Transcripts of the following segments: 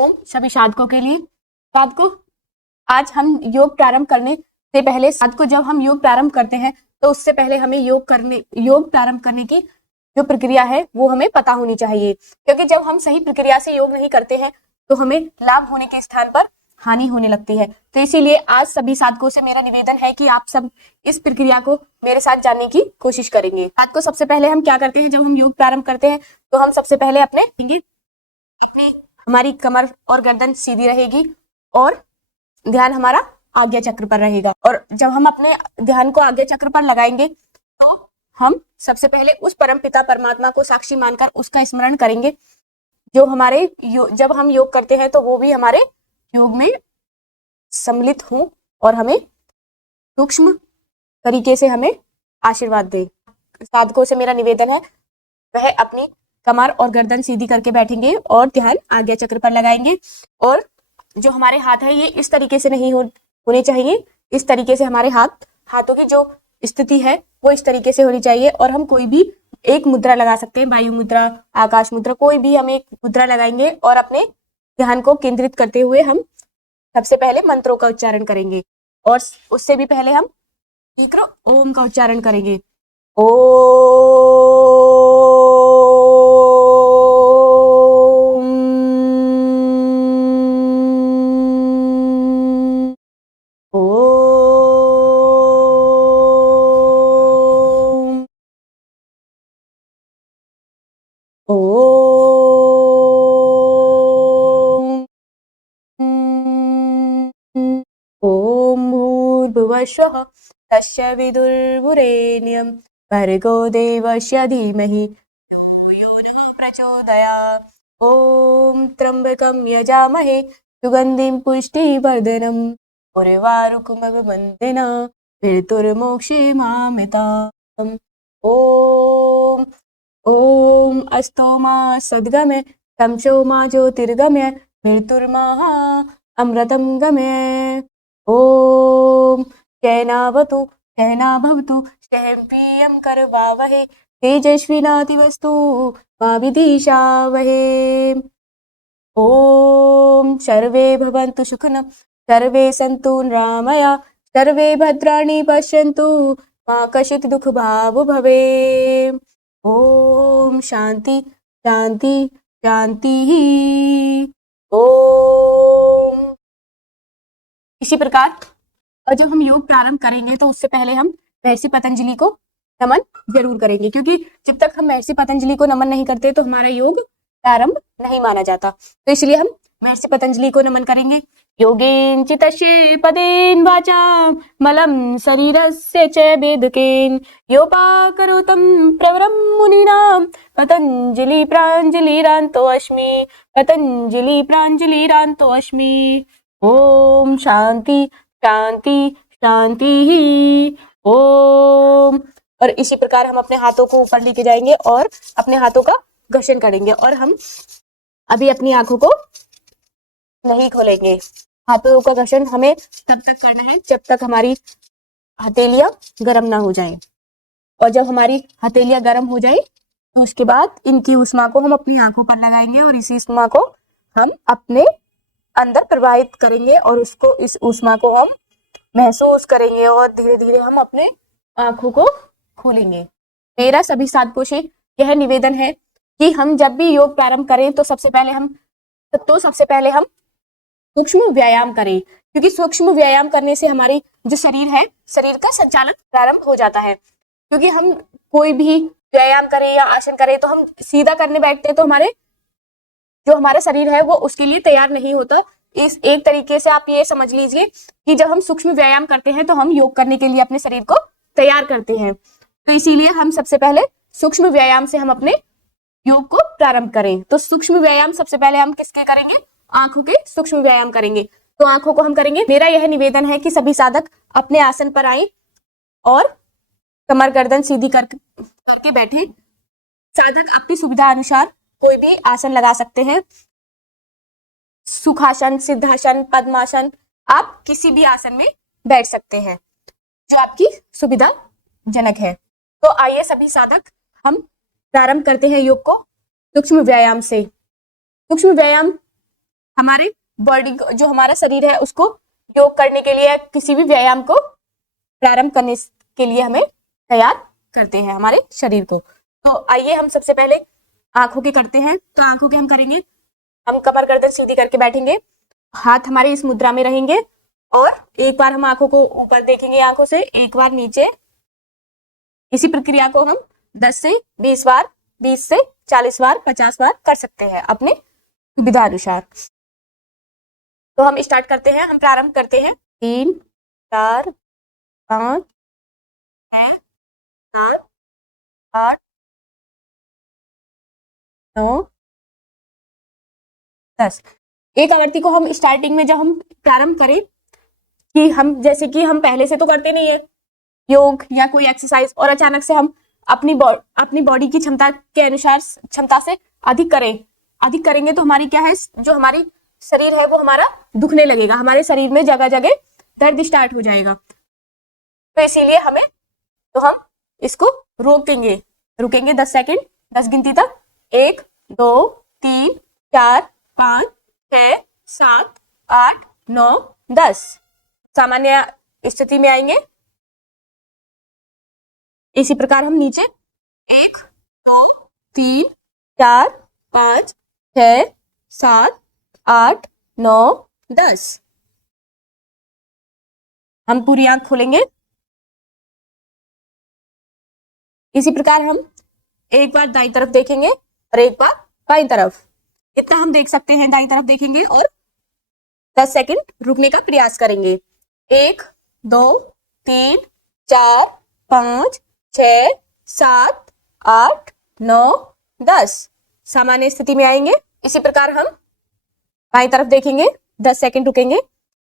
ओम सभी साधकों के लिए। साधकों, आज हम योग प्रारंभ करने से पहले साधकों जब हम योग प्रारंभ करते हैं तो उससे पहले हमें योग प्रारंभ करने की जो प्रक्रिया है वो हमें पता होनी चाहिए, क्योंकि जब हम सही प्रक्रिया से योग नहीं करते हैं तो हमें लाभ होने के स्थान पर हानि होने लगती है। तो इसीलिए आज सभी साधकों से मेरा निवेदन है कि आप सब इस प्रक्रिया को मेरे साथ जानने की कोशिश करेंगे। साधकों, सबसे पहले हम क्या करते हैं, जब हम योग प्रारंभ करते हैं तो हम सबसे पहले अपनी हमारी कमर और गर्दन सीधी रहेगी और ध्यान हमारा आज्ञा चक्र पर रहेगा। और जब हम अपने ध्यान को आज्ञा चक्र पर लगाएंगे तो हम सबसे पहले उस परम पिता परमात्मा को साक्षी मानकर उसका स्मरण करेंगे, जो हमारे जब हम योग करते हैं तो वो भी हमारे योग में सम्मिलित हों और हमें सूक्ष्म तरीके से हमें आशीर्वाद दे। साधकों से मेरा निवेदन है वह अपनी कमर और गर्दन सीधी करके बैठेंगे और ध्यान आज्ञा चक्र पर लगाएंगे। और जो हमारे हाथ है ये इस तरीके से नहीं होने चाहिए, इस तरीके से हमारे हाथों की जो स्थिति है वो इस तरीके से होनी चाहिए। और हम कोई भी एक मुद्रा लगा सकते हैं, वायु मुद्रा, आकाश मुद्रा, कोई भी हम एक मुद्रा लगाएंगे और अपने ध्यान को केंद्रित करते हुए हम सबसे पहले मंत्रों का उच्चारण करेंगे। और उससे भी पहले हम ओम का उच्चारण करेंगे। ओम भूर्भुवस्वः तस्य विदुर्वरेण्यं भर्गो देवस्य धीमहि धियो यो नः प्रचोदयात्। ओम त्र्यंबकं यजामहे सुगंधिं पुष्टिवर्धनम् उर्वारुकमिव मृत्युर्मोक्षे मामृताम्। ओम अस्तोमा सद्गमय तमसो मा ज्योतिर्गमय मृत्युर्महा अमृतं गमय। ओम शयनावतु शयना भवतु शयंप्रियं करवावहे तेजस्विनातिवस्तु मा विदिशावहे। ओम सर्वे भवन्तु सुखिनः सर्वे सन्तु निरामया सर्वे भद्राणि पश्यन्तु मा कश्चित् दुःखभाग् भवेत्। ओम शांति शांति शांति ही। ओम। इसी प्रकार और जब हम योग प्रारंभ करेंगे तो उससे पहले हम महर्षि पतंजलि को नमन जरूर करेंगे, क्योंकि जब तक हम महर्षि पतंजलि को नमन नहीं करते तो हमारा योग प्रारंभ नहीं माना जाता। तो इसलिए हम महर्षि पतंजलि को नमन करेंगे। योगेन चितस्ये पदेन वाचां मलं शरीरस्य च वेदकेन योपाकरोतं प्रवरं मुनीनां पतंजलि प्राञ्जलिरान्तो अस्मि पतंजलि प्राञ्जलिरान्तो अस्मि। ओम शांति शांति शांति ही। ओम। और इसी प्रकार हम अपने हाथों को ऊपर लेके जाएंगे और अपने हाथों का घर्षण करेंगे। और हम अभी अपनी आंखों को नहीं खोलेंगे। हाथों का घर्षण हमें तब तक करना है जब तक हमारी हथेलियां गर्म ना हो जाए। और जब हमारी हथेलियां गर्म हो जाए तो उसके बाद इनकी ऊष्मा को हम अपनी आंखों पर लगाएंगे और इसी ऊष्मा को हम अपने अंदर प्रवाहित करेंगे और इस ऊष्मा को हम महसूस करेंगे और धीरे धीरे हम अपने आंखों को खोलेंगे। मेरा सभी साधकों से यह निवेदन है कि हम जब भी योग प्रारंभ करें तो सबसे पहले हम सूक्ष्म व्यायाम करें, क्योंकि सूक्ष्म व्यायाम करने से हमारी जो शरीर है, शरीर का संचालन प्रारंभ हो जाता है। क्योंकि हम कोई भी व्यायाम करें या आसन करें तो हम सीधा करने बैठते हैं तो हमारा शरीर है वो उसके लिए तैयार नहीं होता। इस एक तरीके से आप ये समझ लीजिए कि जब हम सूक्ष्म व्यायाम करते हैं तो हम योग करने के लिए अपने शरीर को तैयार करते हैं। तो इसीलिए हम सबसे पहले सूक्ष्म व्यायाम से हम अपने योग को प्रारंभ करें। तो सूक्ष्म व्यायाम सबसे पहले हम किसके करेंगे? आंखों के सूक्ष्म व्यायाम करेंगे। तो आंखों को हम करेंगे। मेरा यह निवेदन है कि सभी साधक अपने आसन पर आए और कमर गर्दन सीधी करके बैठे। साधक अपनी सुविधा अनुसार कोई भी आसन लगा सकते हैं, सुखासन, सिद्धासन, पद्मासन, आप किसी भी आसन में बैठ सकते हैं जो आपकी सुविधाजनक है। तो आइए सभी साधक हम प्रारंभ करते हैं योग को सूक्ष्म व्यायाम से। सूक्ष्म व्यायाम हमारे बॉडी जो हमारा शरीर है उसको योग करने के लिए, किसी भी व्यायाम को प्रारंभ करने के लिए हमें तैयार करते हैं हमारे शरीर को। तो आइए हम सबसे पहले आंखों के करते हैं। तो आंखों के हम करेंगे, हम कमर गर्दन सीधी करके बैठेंगे, हाथ हमारे इस मुद्रा में रहेंगे और एक बार हम आंखों को ऊपर देखेंगे, आंखों से एक बार नीचे। इसी प्रक्रिया को हम 10 से 20 बार, 20 से 40 बार, 50 बार कर सकते हैं अपने सुविधा अनुसार। तो हम स्टार्ट करते हैं, हम प्रारंभ करते हैं। 3 4 5 6 7 8 9 10। एक आवृत्ति को हम स्टार्टिंग में जब हम प्रारंभ करें, कि हम जैसे कि हम पहले से तो करते नहीं है योग या कोई एक्सरसाइज, और अचानक से हम अपनी बॉडी की क्षमता के अनुसार, क्षमता से अधिक करेंगे तो हमारी क्या है, जो हमारी शरीर है वो हमारा दुखने लगेगा, हमारे शरीर में जगह जगह दर्द स्टार्ट हो जाएगा। तो इसीलिए हम इसको रुकेंगे 10 सेकंड, 10 गिनती तक। 1 2 3 4 5 6 7 8 9 10। सामान्य स्थिति में आएंगे। इसी प्रकार हम नीचे 1 2 3 4 5 6 7 8 9 10। हम पूरी आंख खोलेंगे। इसी प्रकार हम एक बार दाईं तरफ देखेंगे और एक बार बाईं तरफ। इतना हम देख सकते हैं, दाईं तरफ देखेंगे और 10 सेकंड रुकने का प्रयास करेंगे। 1 2 3 4 5 6 7 8 9 10। सामान्य स्थिति में आएंगे। इसी प्रकार हम बाईं तरफ देखेंगे, 10 सेकंड रुकेंगे।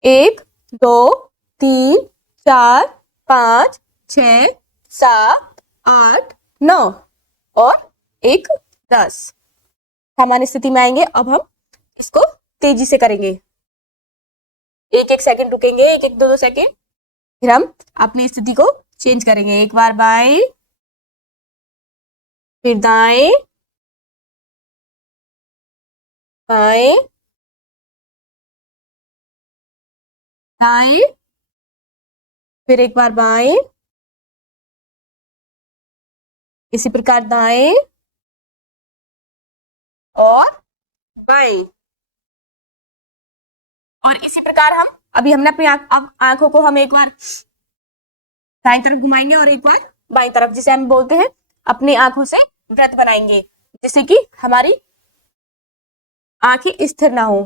1 2 3 4 5 6 7 8 9 और 1 10। सामान्य स्थिति में आएंगे। अब हम इसको तेजी से करेंगे। 1 सेकंड रुकेंगे, 1 2 सेकंड, फिर हम अपनी स्थिति को चेंज करेंगे। एक बार बाएं, फिर दाएं, बाएं, दाएं, फिर एक बार बाएं, इसी प्रकार दाएं और बाएं। और इसी प्रकार हम हमने अपनी आंखों को हम एक बार दाईं तरफ घुमाएंगे और एक बार बाईं तरफ, जिसे हम बोलते हैं अपनी आंखों से व्रत बनाएंगे, जिससे कि हमारी आंखें स्थिर ना हो।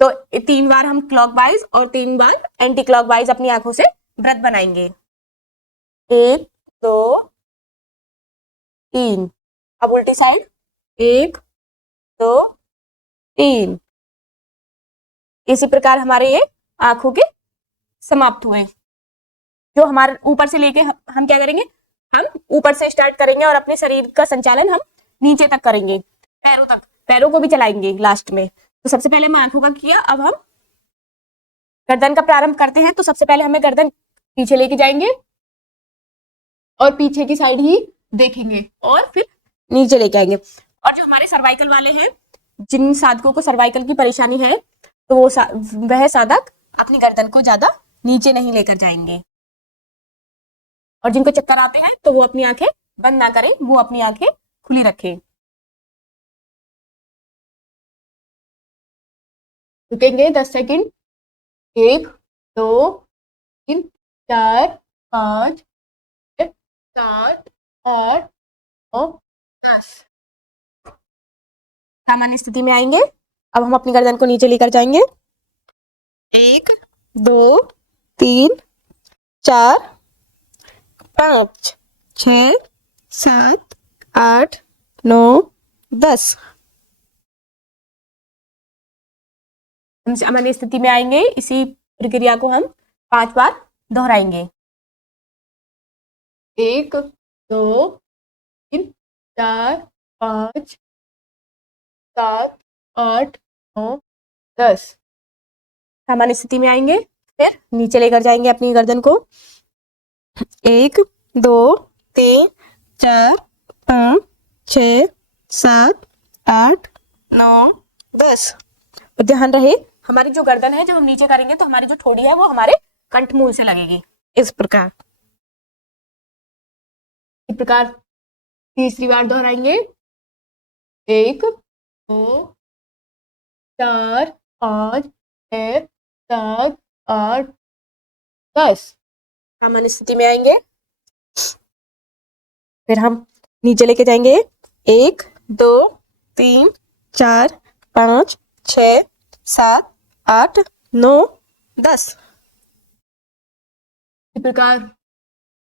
तो 3 बार हम क्लॉकवाइज और 3 बार एंटी क्लॉकवाइज अपनी आंखों से व्रत बनाएंगे। 1 2 3। अब उल्टी साइड, 1 2 3। इसी प्रकार हमारे ये आंखों के समाप्त हुए। जो हमारे ऊपर से लेके हम क्या करेंगे, हम ऊपर से स्टार्ट करेंगे और अपने शरीर का संचालन हम नीचे तक करेंगे, पैरों तक, पैरों को भी चलाएंगे लास्ट में। तो सबसे पहले हम आंखों का किया, अब हम गर्दन का प्रारंभ करते हैं। तो सबसे पहले हमें गर्दन पीछे लेके जाएंगे और पीछे की साइड ही देखेंगे और फिर नीचे लेके आएंगे। और जो हमारे सर्वाइकल वाले हैं, जिन साधकों को सर्वाइकल की परेशानी है, तो वह साधक अपनी गर्दन को ज्यादा नीचे नहीं लेकर जाएंगे। और जिनको चक्कर आते हैं तो वो अपनी आंखें बंद ना करें, वो अपनी आंखें खुली रखें। रुकेंगे 10 सेकंड। 1 2 3 4 5 6 7 8 9 10। सामान्य स्थिति में आएंगे। अब हम अपनी गर्दन को नीचे लेकर जाएंगे। 1 2 3 4 5 6 7 8 9 10। हम सामान्य स्थिति में आएंगे। इसी प्रक्रिया को हम 5 बार दोहराएंगे। 1 2 3 4 5 7 8 9 10। सामान्य स्थिति में आएंगे, फिर नीचे लेकर जाएंगे अपनी गर्दन को। 1 2 3 4 5 6 7 8 9 10। और ध्यान रहे हमारी जो गर्दन है जब हम नीचे करेंगे तो हमारी जो ठोड़ी है वो हमारे कंठमूल से लगेगी, इस प्रकार। इस प्रकार तीसरी बार दोहराएंगे। 1 2 4 5 6 7 8 10। सामान्य स्थिति में आएंगे। फिर हम नीचे लेके जाएंगे। 1 2 3 4 5 6 7 8 9 10। इस प्रकार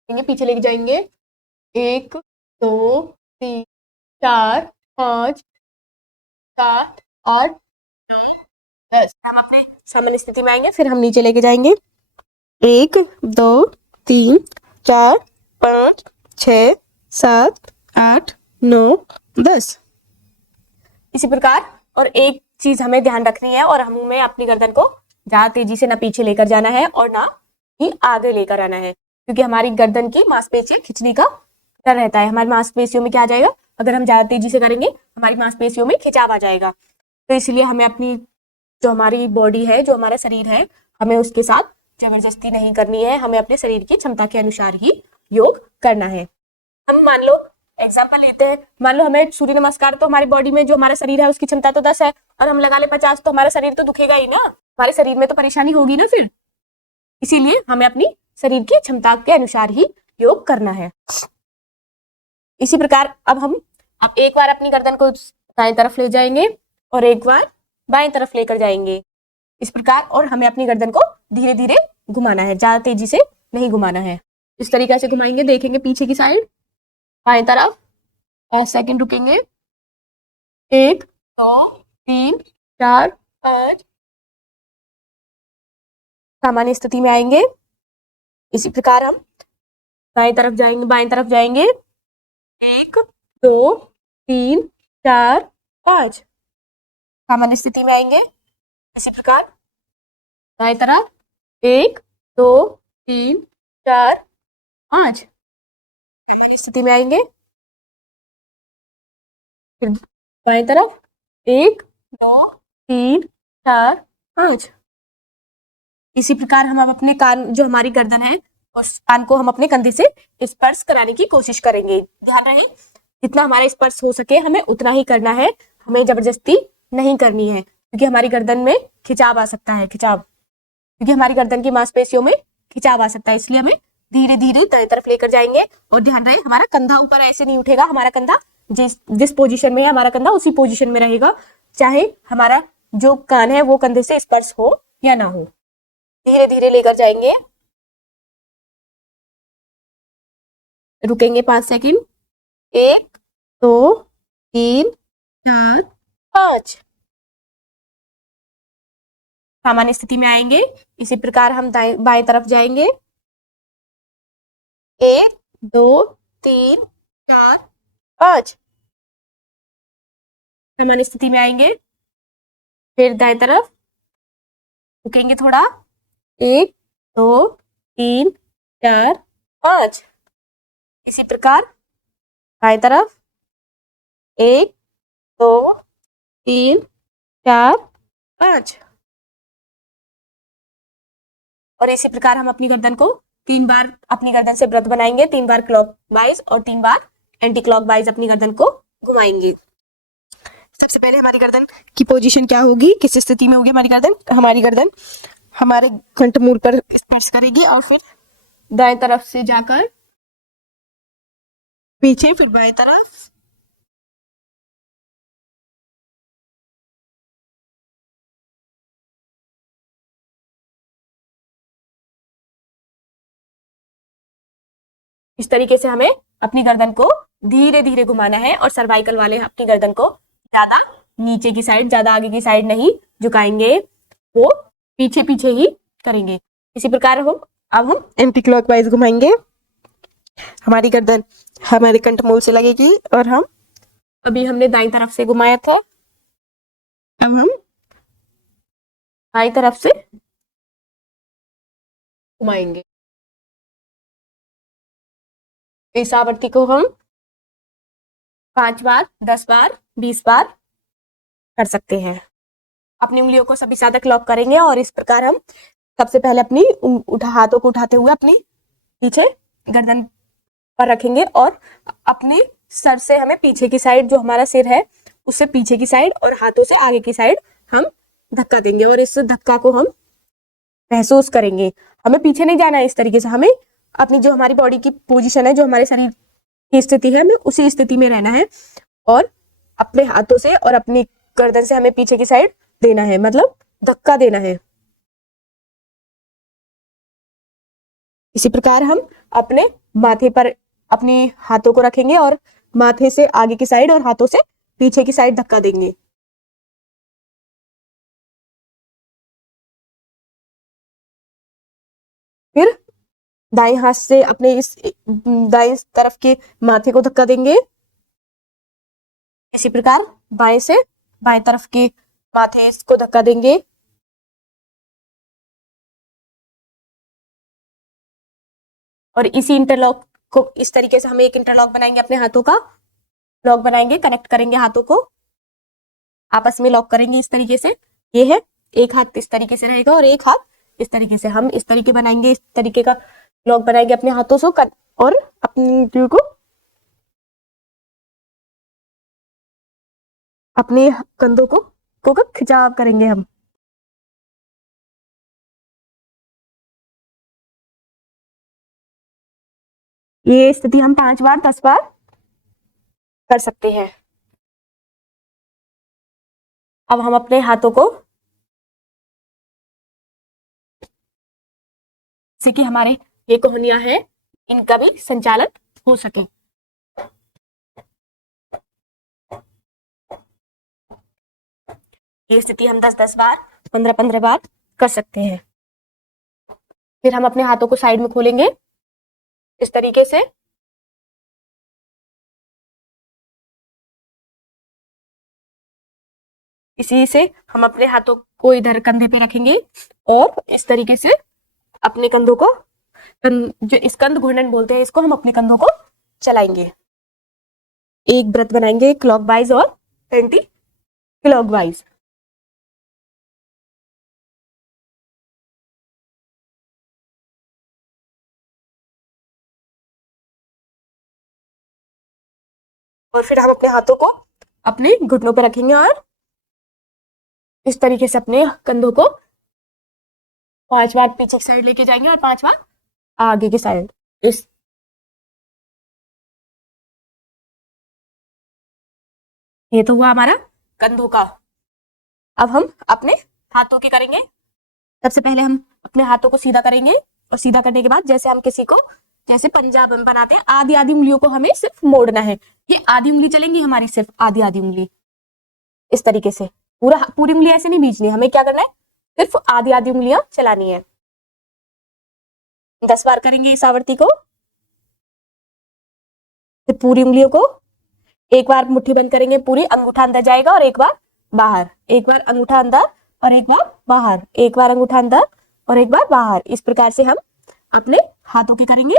पीछे लेके जाएंगे। 1 2 3 4 5 7 8 10। हम अपने सामान्य स्थिति में आएंगे। फिर हम नीचे लेके जाएंगे। 1 2 3 4 5 6 7 8 9 10। इसी प्रकार और एक चीज हमें ध्यान रखनी है, और हमें अपनी गर्दन को ज्यादा तेजी से ना पीछे लेकर जाना है और ना ही आगे लेकर आना है, क्योंकि हमारी गर्दन की मांसपेशियां खिंचने का डर रहता है। हमारी मांसपेशियों में क्या आ जाएगा, अगर हम ज्यादा तेजी से करेंगे हमारी मांसपेशियों में खिंचाव आ जाएगा। तो इसलिए हमें अपनी जो हमारी बॉडी है, जो हमारा शरीर है, हमें उसके साथ जबरदस्ती नहीं करनी है। हमें अपने शरीर की क्षमता के अनुसार ही योग करना है। हम मान लो एग्जाम्पल लेते हैं, मान लो हमें सूर्य नमस्कार, तो हमारी बॉडी में जो हमारा शरीर है उसकी क्षमता तो 10 है, और हम लगा ले 50, तो हमारा शरीर तो दुखेगा ही ना, हमारे शरीर में तो परेशानी होगी ना फिर। इसीलिए हमें अपनी शरीर की क्षमता के अनुसार ही योग करना है। इसी प्रकार अब एक बार अपनी गर्दन को दाएं तरफ ले जाएंगे और एक बार बाएं तरफ लेकर जाएंगे, इस प्रकार। और हमें अपनी गर्दन को धीरे धीरे घुमाना है, ज्यादा तेजी से नहीं घुमाना है। इस तरीके से घुमाएंगे, देखेंगे पीछे की साइड, बाएं तरफ, 5 सेकंड रुकेंगे। 1 2 3 4 5। सामान्य स्थिति में आएंगे। इसी प्रकार हम दाएं तरफ जाएंगे, बाएं तरफ जाएंगे। 1 2 3 4 5। सामान्य स्थिति में आएंगे। इसी प्रकार दाएं तरफ 1 2 3 4 5। सामान्य स्थिति में आएंगे। फिर बाएं तरफ 1 2 3 4 5। इसी प्रकार हम अब अपने कान, जो हमारी गर्दन है, उस कान को हम अपने कंधे से स्पर्श कराने की कोशिश करेंगे। ध्यान रहे जितना हमारा स्पर्श हो सके हमें उतना ही करना है, हमें जबरदस्ती नहीं करनी है, क्योंकि हमारी गर्दन में खिंचाव आ सकता है, क्योंकि हमारी गर्दन की मांसपेशियों में खिंचाव आ सकता है। इसलिए हमें धीरे धीरे दाएं तरफ लेकर जाएंगे। और ध्यान रहे हमारा कंधा ऊपर ऐसे नहीं उठेगा, हमारा कंधा जिस पोजीशन में है हमारा कंधा उसी पोजीशन में रहेगा, चाहे हमारा जो कान है वो कंधे से स्पर्श हो या ना हो। धीरे धीरे लेकर जाएंगे, रुकेंगे 5 सेकंड। 1 2 3 4 5। सामान्य स्थिति में आएंगे। इसी प्रकार हम बाएं तरफ जाएंगे। 1 2 3 4 5। सामान्य स्थिति में आएंगे। फिर दाएं तरफ रुकेंगे थोड़ा। 1 2 3 4 5। इसी प्रकार बाएं तरफ 1 2 3 4 5। और इसी प्रकार हम अपनी गर्दन को 3 बार अपनी गर्दन से वृत्त बनाएंगे, 3 बार क्लॉकवाइज और 3 बार एंटी क्लॉकवाइज अपनी गर्दन को घुमाएंगे। सबसे पहले हमारी गर्दन की पोजीशन क्या होगी, किस स्थिति में होगी हमारी गर्दन हमारे कंठमूल पर स्पर्श करेगी, और फिर दाएं तरफ से जाकर पीछे, फिर बाएं तरफ, इस तरीके से हमें अपनी गर्दन को धीरे धीरे घुमाना है। और सर्वाइकल वाले अपनी गर्दन को ज्यादा नीचे की साइड, ज्यादा आगे की साइड नहीं झुकाएंगे, वो पीछे पीछे ही करेंगे। इसी प्रकार अब हम एंटी क्लॉकवाइज घुमाएंगे। हमारी गर्दन हमारे कंठमूल से लगेगी, और हम अभी हमने दाईं तरफ से घुमाया था, अब हम बाईं तरफ से घुमाएंगे। इस आवृत्ति को हम 5 बार, 10 बार, 20 बार कर सकते हैं। अपनी उंगलियों को सभी साधक लॉक करेंगे और इस प्रकार हम सबसे पहले अपनी हाथों को उठाते हुए अपनी पीछे गर्दन पर रखेंगे और अपने सर से हमें पीछे की साइड, जो हमारा सिर है उससे पीछे की साइड और हाथों से आगे की साइड हम धक्का देंगे और इस धक्का को हम महसूस करेंगे। हमें पीछे नहीं जाना है, इस तरीके से हमें अपनी जो हमारी बॉडी की पोजीशन है, जो हमारे शरीर की स्थिति है, हमें उसी स्थिति में रहना है और अपने हाथों से और अपनी गर्दन से हमें पीछे की साइड देना है, मतलब धक्का देना है। इसी प्रकार हम अपने माथे पर अपने हाथों को रखेंगे और माथे से आगे की साइड और हाथों से पीछे की साइड धक्का देंगे। फिर दाएं हाथ से अपने इस दाएं तरफ के माथे को धक्का देंगे। इसी प्रकार बाएं से बाएं तरफ के माथे को धक्का देंगे। और इसी इंटरलॉक को इस तरीके से हम एक इंटरलॉक बनाएंगे, अपने हाथों का लॉक बनाएंगे, कनेक्ट करेंगे हाथों को, आपस में लॉक करेंगे इस तरीके से। ये है, एक हाथ इस तरीके से रहेगा और एक हाथ इस तरीके से, हम इस तरीके बनाएंगे, इस तरीके का लॉक बनाएंगे अपने हाथों से और अपनी को अपने कंधों को खिंचाव करेंगे हम। ये स्थिति हम 5 बार 10 बार कर सकते हैं। अब हम अपने हाथों को, जैसे कि हमारे ये कोहनियां हैं, इनका भी संचालन हो सके। ये स्थिति हम 10-10 बार 15-15 बार कर सकते हैं। फिर हम अपने हाथों को साइड में खोलेंगे इस तरीके से। इसी से हम अपने हाथों को इधर कंधे पे रखेंगे और इस तरीके से अपने कंधों को, जो स्कंद घूर्णन बोलते हैं इसको, हम अपने कंधों को चलाएंगे। एक वृत्त बनाएंगे क्लॉकवाइज और एंटी क्लॉकवाइज। और फिर हम अपने हाथों को अपने घुटनों पर रखेंगे और इस तरीके से अपने कंधों को 5 बार पीछे की साइड लेके जाएंगे और 5 बार आगे की साइड। ये तो हुआ हमारा कंधों का। अब हम अपने हाथों की करेंगे। सबसे पहले हम अपने हाथों को सीधा करेंगे और सीधा करने के बाद जैसे हम किसी को, जैसे पंजाब हम बनाते हैं, आधी आधी उंगलियों को हमें सिर्फ मोड़ना है। ये आधी उंगली चलेंगी हमारी, सिर्फ आधी आधी उंगली इस तरीके से। पूरी उंगली ऐसे नहीं बीचनी, हमें क्या करना है, सिर्फ आधी आधी उंगलियां चलानी है। 10 बार करेंगे इस आवृत्ति को। फिर पूरी उंगलियों को एक बार मुट्ठी बंद करेंगे, पूरी अंगूठा अंदर जाएगा और एक बार बाहर, एक बार अंगूठा अंदर और एक बार बाहर, एक बार अंगूठा अंदर और एक बार बाहर। इस प्रकार से हम अपने हाथों के करेंगे।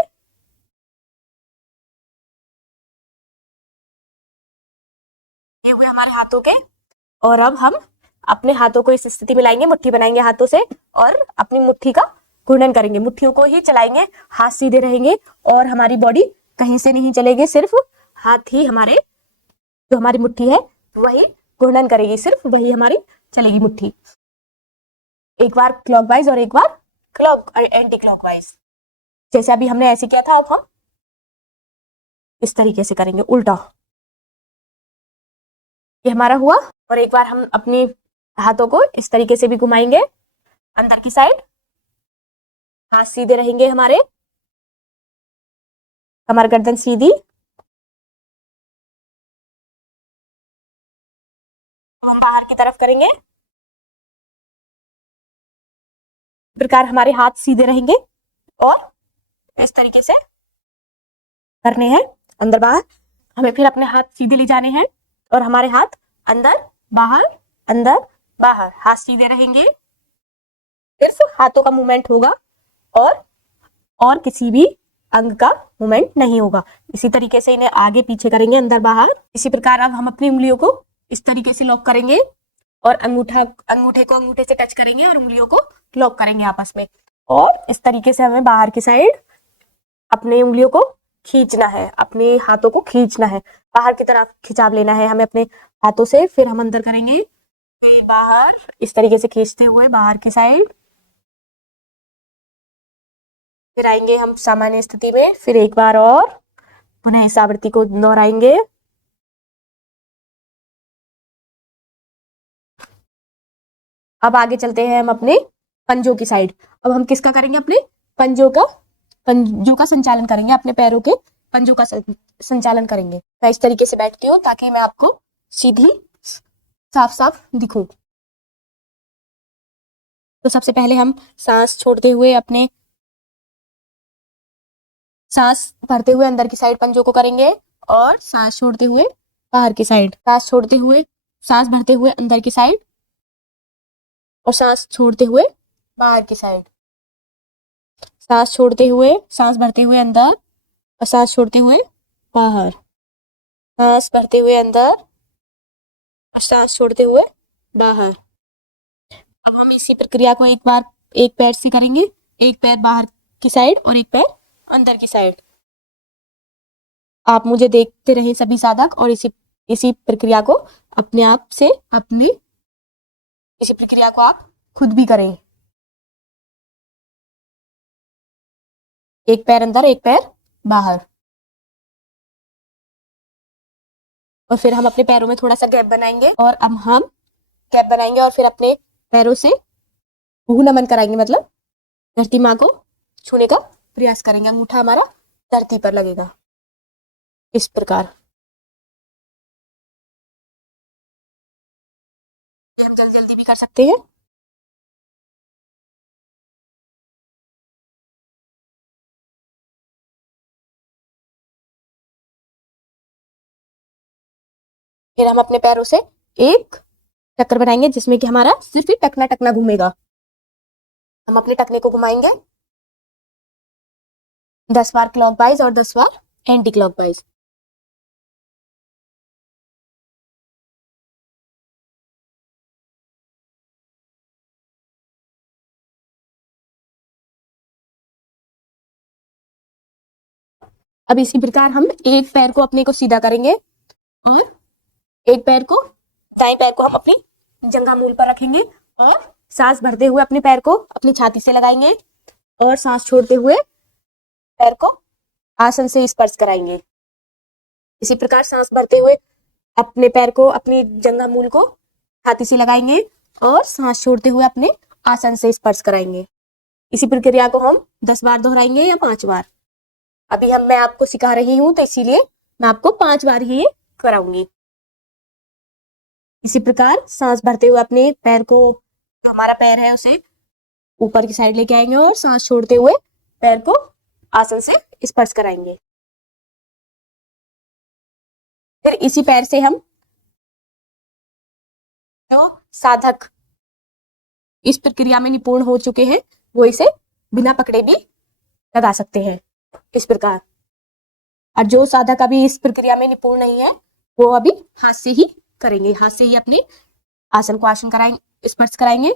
ये हुए हमारे हाथों के। और अब हम अपने हाथों को इस स्थिति में लाएंगे, मुट्ठी बनाएंगे हाथों से और अपनी मुट्ठी का घूर्णन करेंगे। मुट्ठियों को ही चलाएंगे, हाथ सीधे रहेंगे और हमारी बॉडी कहीं से नहीं चलेगी, सिर्फ हाथ ही हमारे, जो हमारी मुट्ठी है वही घूर्णन करेगी, सिर्फ वही हमारी चलेगी मुट्ठी। एक बार क्लॉकवाइज और एक बार एंटी क्लॉकवाइज। जैसे अभी हमने ऐसे किया था, अब हम इस तरीके से करेंगे उल्टा। ये हमारा हुआ। और एक बार हम अपने हाथों को इस तरीके से भी घुमाएंगे अंदर की साइड, हाथ सीधे रहेंगे हमारे, कमर गर्दन सीधी। हम बाहर की तरफ करेंगे। इस प्रकार हमारे हाथ सीधे रहेंगे और इस तरीके से करने हैं अंदर बाहर। हमें फिर अपने हाथ सीधे ले जाने हैं और हमारे हाथ अंदर बाहर, हाथ सीधे रहेंगे, सिर्फ हाथों का मूवमेंट होगा और किसी भी अंग का मूवमेंट नहीं होगा। इसी तरीके से इन्हें आगे पीछे करेंगे, अंदर बाहर। इसी प्रकार अब हम अपनी उंगलियों को इस तरीके से लॉक करेंगे और अंगूठे को अंगूठे से टच करेंगे और उंगलियों को लॉक करेंगे आपस में। और इस तरीके से हमें बाहर की साइड अपने उंगलियों को खींचना है, अपने हाथों को खींचना है, बाहर की तरफ खिंचाव लेना है हमें अपने हाथों से। फिर हम अंदर करेंगे, फिर बाहर, इस तरीके से खींचते हुए बाहर की साइड। फिर आएंगे हम सामान्य स्थिति में, फिर एक बार और पुनः इस आवृत्ति को दोहराएंगे। अब आगे चलते हैं हम अपने पंजों की साइड। अब हम किसका करेंगे? अपने पंजों का संचालन करेंगे, अपने पैरों के पंजों का संचालन करेंगे। मैं इस तरीके से बैठती हूँ ताकि मैं आपको सीधी साफ साफ दिखूं। तो सबसे पहले हम सांस छोड़ते हुए अपने सांस भरते हुए अंदर की साइड पंजों को करेंगे और सांस छोड़ते हुए बाहर की साइड, सांस छोड़ते हुए, सांस भरते हुए अंदर की साइड और सांस छोड़ते हुए बाहर की साइड, सांस छोड़ते हुए, सांस भरते हुए अंदर और सांस छोड़ते हुए बाहर, सांस भरते हुए अंदर और सांस छोड़ते हुए बाहर। अब हम इसी प्रक्रिया को एक बार एक पैर से करेंगे, एक पैर बाहर की साइड और एक पैर अंदर की साइड। आप मुझे देखते रहे सभी साधक और इसी प्रक्रिया को अपने आप से इसी प्रक्रिया को आप खुद भी करें। एक पैर अंदर, एक पैर बाहर। और फिर हम अपने पैरों में थोड़ा सा गैप बनाएंगे और अब हम गैप बनाएंगे और फिर अपने पैरों से भू नमन कराएंगे, मतलब धरती माँ को छूने का प्रयास करेंगे। अंगूठा हमारा धरती पर लगेगा इस प्रकार। हम जल्दी जल्दी भी कर सकते हैं। फिर हम अपने पैरों से एक चक्कर बनाएंगे जिसमें कि हमारा सिर्फ ही टकना टकना घूमेगा। हम अपने टकने को घुमाएंगे 10 बार क्लॉकवाइज और 10 बार एंटी क्लॉकवाइज। अब इसी प्रकार हम एक पैर को अपने को सीधा करेंगे और एक पैर को, दाएं पैर को हम अपनी जंघा मूल पर रखेंगे और सांस भरते हुए अपने पैर को अपनी छाती से लगाएंगे और सांस छोड़ते हुए पैर को आसन से स्पर्श कराएंगे। इसी प्रकार सांस भरते हुए अपने पैर को अपनी जंघा मूल को छाती से लगाएंगे और सांस छोड़ते हुए अपने आसन से स्पर्श कराएंगे। इसी प्रक्रिया को हम 10 बार दोहराएंगे या 5 बार। अभी मैं आपको सिखा रही हूं तो इसीलिए मैं आपको 5 बार ही कराऊंगी। इसी प्रकार सांस भरते हुए अपने पैर को, जो हमारा पैर है उसे ऊपर की साइड लेके आएंगे और सांस छोड़ते हुए पैर को आसन से स्पर्श कराएंगे। फिर इसी पैर से हम, जो साधक इस प्रक्रिया में निपुण हो चुके हैं, वो इसे बिना पकड़े भी लगा सकते हैं इस प्रकार। और जो साधक अभी इस प्रक्रिया में निपुण नहीं है वो अभी हाथ से ही करेंगे, हाथ से ही अपने आसन को आसन कराएंगे, स्पर्श कराएंगे,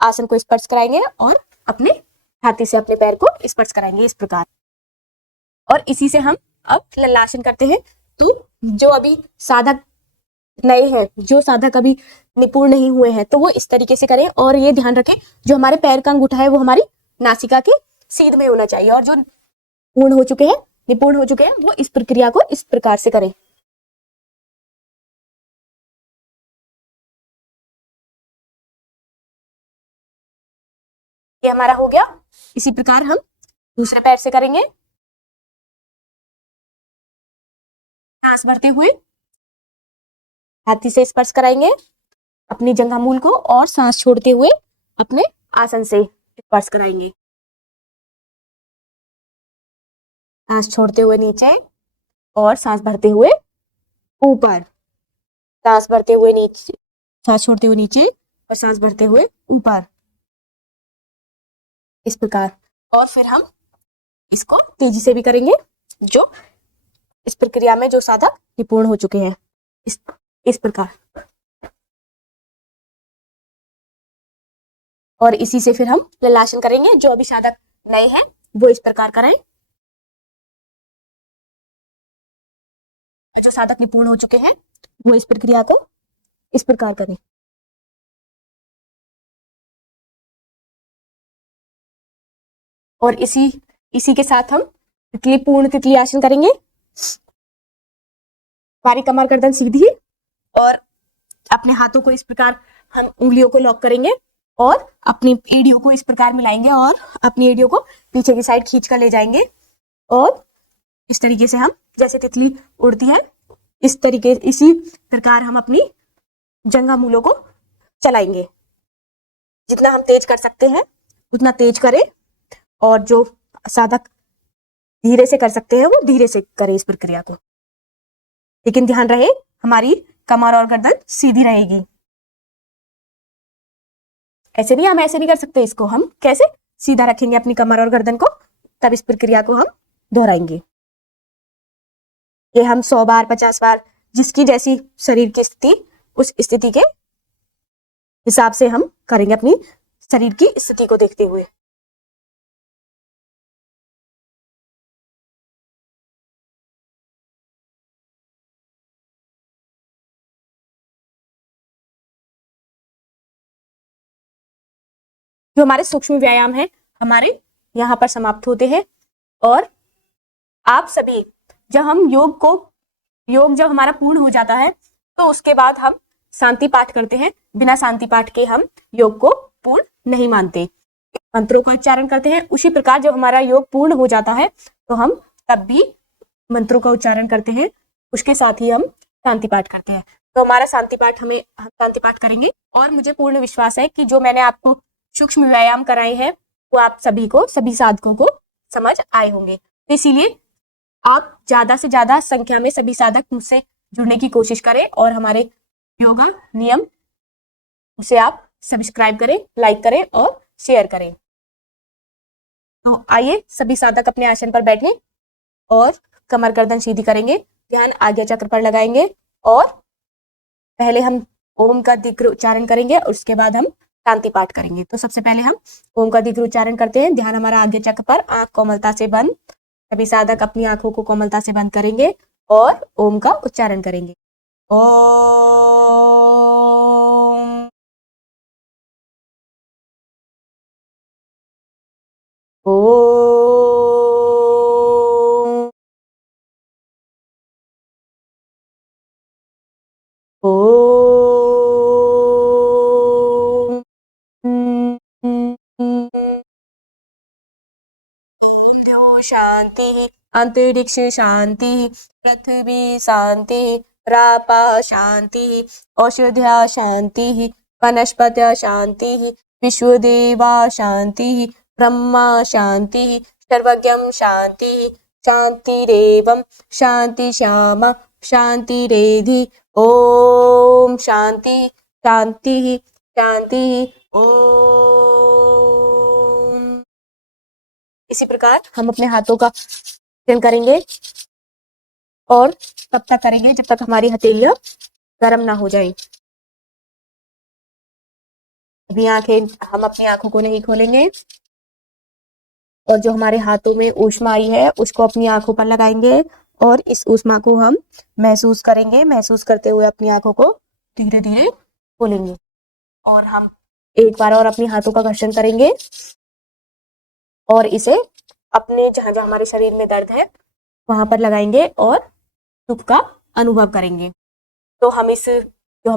आसन को स्पर्श कराएंगे और अपने छाती से अपने पैर को स्पर्श कराएंगे इस प्रकार। और इसी से हम अब ललासन करते हैं। तो जो अभी साधक नए हैं, जो साधक अभी निपुण नहीं हुए हैं, तो वो इस तरीके से करें और ये ध्यान रखें जो हमारे पैर का अंगूठा है वो हमारी नासिका के सीध में होना चाहिए और जो पूर्ण हो चुके हैं, निपुण हो चुके हैं, वो इस प्रक्रिया को इस प्रकार से करें। ये हमारा हो गया। इसी प्रकार हम दूसरे पैर से करेंगे। सांस भरते हुए छाती से स्पर्श कराएंगे अपनी जंघा मूल को और सांस छोड़ते हुए अपने आसन से स्पर्श कराएंगे। सांस छोड़ते हुए नीचे और सांस भरते हुए ऊपर, सांस भरते हुए नीचे, सांस छोड़ते हुए नीचे और सांस भरते हुए ऊपर, इस प्रकार। और फिर हम इसको तेजी से भी करेंगे, जो इस प्रक्रिया में जो साधक निपुण हो चुके हैं, इस प्रकार। और इसी से फिर हम ललासन करेंगे। जो अभी साधक नए हैं वो इस प्रकार करें, जो साधक निपुण हो चुके हैं वो इस प्रक्रिया को इस प्रकार करें। और इसी के साथ हम पूर्ण तितली आसन करेंगे। हमारी कमर गर्दन सीधी और अपने हाथों को इस प्रकार हम उंगलियों को लॉक करेंगे और अपनी एड़ियों को इस प्रकार मिलाएंगे और अपनी एड़ियों को पीछे की साइड खींच कर ले जाएंगे। और इस तरीके से हम, जैसे तितली उड़ती है इसी प्रकार हम अपनी जंघा मूलों को चलाएंगे। जितना हम तेज कर सकते हैं उतना तेज करें और जो साधक धीरे से कर सकते हैं वो धीरे से करें इस प्रक्रिया को। लेकिन ध्यान रहे हमारी कमर और गर्दन सीधी रहेगी। ऐसे नहीं, हम ऐसे नहीं कर सकते, इसको हम कैसे सीधा रखेंगे अपनी कमर और गर्दन को, तब इस प्रक्रिया को हम दोहराएंगे। ये हम 100 बार 50 बार जिसकी जैसी शरीर की स्थिति, उस स्थिति के हिसाब से हम करेंगे अपनी शरीर की स्थिति को देखते हुए। जो हमारे सूक्ष्म व्यायाम है हमारे यहाँ पर समाप्त होते हैं। और आप सभी योग जब हमारा पूर्ण हो जाता है तो उसके बाद हम शांति पाठ करते हैं। बिना शांति पाठ के हम योग को पूर्ण नहीं मानते, मंत्रों का उच्चारण करते हैं। उसी प्रकार जब हमारा योग पूर्ण हो जाता है तो हम तब भी मंत्रों का उच्चारण करते हैं, उसके साथ ही हम शांति पाठ करते हैं। तो हमारा हम शांति पाठ करेंगे। और मुझे पूर्ण विश्वास है कि जो मैंने आपको सूक्ष्म व्यायाम कराए हैं वो आप सभी साधकों को समझ आए होंगे। तो इसीलिए आप ज्यादा से ज्यादा संख्या में सभी साधक मुझसे जुड़ने की कोशिश करें और हमारे योगा नियम उसे आप सब्सक्राइब करें, लाइक करें और शेयर करें। तो आइए सभी साधक अपने आसन पर बैठें और कमर गर्दन सीधी करेंगे, ध्यान आज्ञा चक्र पर लगाएंगे और पहले हम ओम का दीर्घ उच्चारण करेंगे और उसके बाद हम शांति पाठ करेंगे। तो सबसे पहले हम ओम का दीर्घ उच्चारण करते हैं। ध्यान हमारा आज्ञा चक्र पर, आंख कोमलता से बंद। सभी साधक अपनी आंखों को कोमलता से बंद करेंगे और ओम का उच्चारण करेंगे। ओम ओम ओम शांति, अंतरिक्ष शांति, पृथ्वी शांति, रापा शांति, औषध्या शांति, वनस्पत्या शांति, विश्वदेवा शांति, ब्रह्मा शांति, सर्वज्ञं शांति, शांतिरेवं शांति श्यामा शांतिरेधि। ओम शांति शांति शांति ओम। इसी प्रकार हम अपने हाथों का चिंतन करेंगे और तब तक करेंगे जब तक हमारी हथेलियां गर्म ना हो जाए। अभी हम अपनी आंखों को नहीं खोलेंगे और जो हमारे हाथों में ऊष्मा आई है उसको अपनी आंखों पर लगाएंगे और इस ऊष्मा को हम महसूस करेंगे। महसूस करते हुए अपनी आंखों को धीरे धीरे खोलेंगे और हम एक बार और अपनी हाथों का घर्षण करेंगे और इसे अपने जहां जहां हमारे शरीर में दर्द है वहां पर लगाएंगे और सुख का अनुभव करेंगे। तो हम जो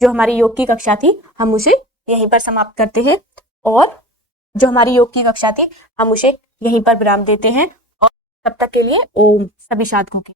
हमारी योग की कक्षा थी हम उसे यहीं पर समाप्त करते हैं और जो हमारी योग की कक्षा थी हम उसे यहीं पर विराम देते हैं। और तब तक के लिए ओम सभी साधकों के।